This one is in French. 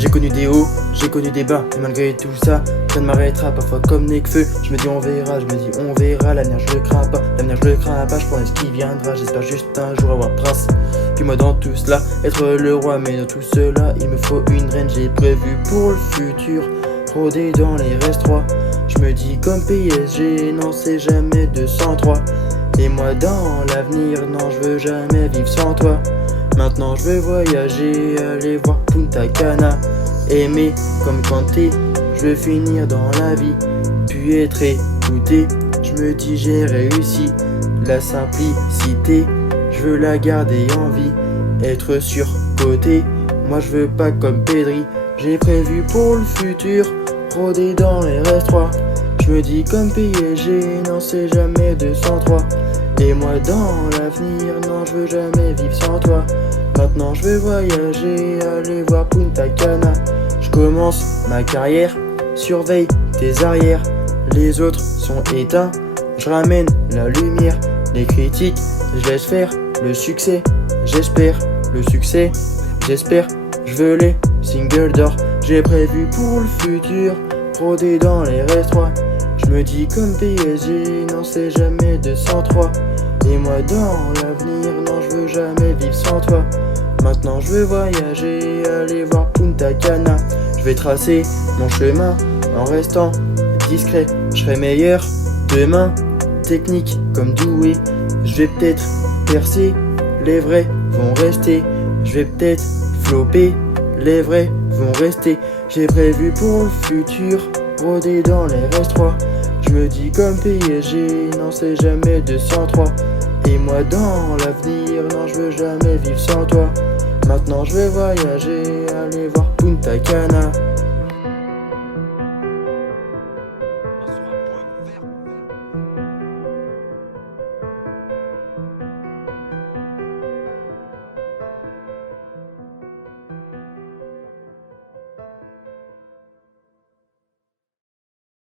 J'ai connu des hauts, j'ai connu des bas, et malgré tout ça, ça ne m'arrêtera parfois comme Nekfeu. Je me dis on verra, l'avenir je le crains pas, je prends ce qui viendra, j'espère juste un jour avoir trace. Puis moi dans tout cela, être le roi, mais dans tout cela, il me faut une reine, j'ai prévu pour le futur, rôder dans les restaurants. Je me dis comme PSG, non c'est jamais 203. Et moi dans l'avenir, non je veux jamais vivre sans toi. Maintenant je veux voyager, aller voir Punta Cana. Aimer comme Kanté, je veux finir dans la vie, puis être écouté. Je me dis j'ai réussi, la simplicité, je veux la garder en vie, être surcoté. Moi je veux pas comme Pedri, j'ai prévu pour le futur, rôder dans les restaurants. Je me dis comme PSG, non c'est jamais 203. Et moi dans l'avenir, non je veux jamais vivre sans toi. Maintenant je veux voyager, aller voir Punta Cana. Je commence ma carrière, surveille tes arrières. Les autres sont éteints, je ramène la lumière. Les critiques, je laisse faire le succès. J'espère le succès, j'espère. Je veux les singles d'or. J'ai prévu pour le futur, rôder dans les restaurants. Je me dis comme PSG, non c'est jamais 203. Et moi dans l'avenir, non je veux jamais vivre sans toi. Maintenant je veux voyager, aller voir Punta Cana. Je vais tracer mon chemin en restant discret. Je serai meilleur demain, technique comme doué. Je vais peut-être percer, les vrais vont rester. Je vais peut-être flopper, les vrais vont rester. J'ai prévu pour le futur, rôder dans les restaurants. Je me dis comme PSG, non c'est jamais 203. Et moi dans l'avenir, non je veux jamais vivre sans toi. Maintenant je vais voyager, aller voir Punta Cana.